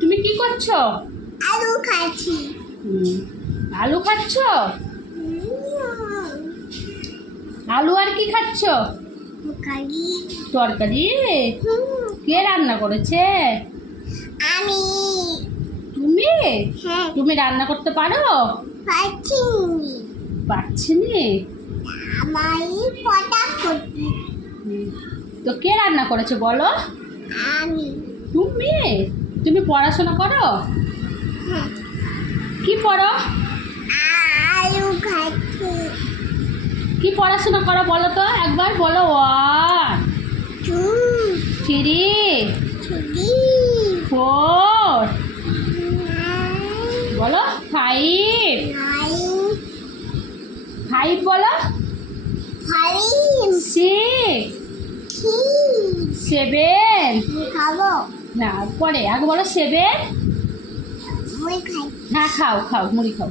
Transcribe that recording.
তুমি কি করছো? আলু খাচ্ছি। আলু খাচ্ছ? আলু আর কি খাচ্ছ? তরকারি। তরকারি? কে রান্না করেছে? আমি। তুমি? হ্যাঁ। তুমি রান্না করতে পারো? পাচ্ছি। পারছি নি। আমার পটা করছি। তো কে রান্না করেছে বলো? আমি। তুমি? তুমি পড়াশোনা করো? হ্যাঁ। কি পড়ো? আলু খাচ্ছি। কি পড়াশোনা করো বলো তো একবার বলো। 1 2 3 4 বলো 5 বলো 6 7 খাবো। না পরে আগে বলো 7 মুড়ি খাই। হ্যাঁ খাও খাও মুড়ি খাও।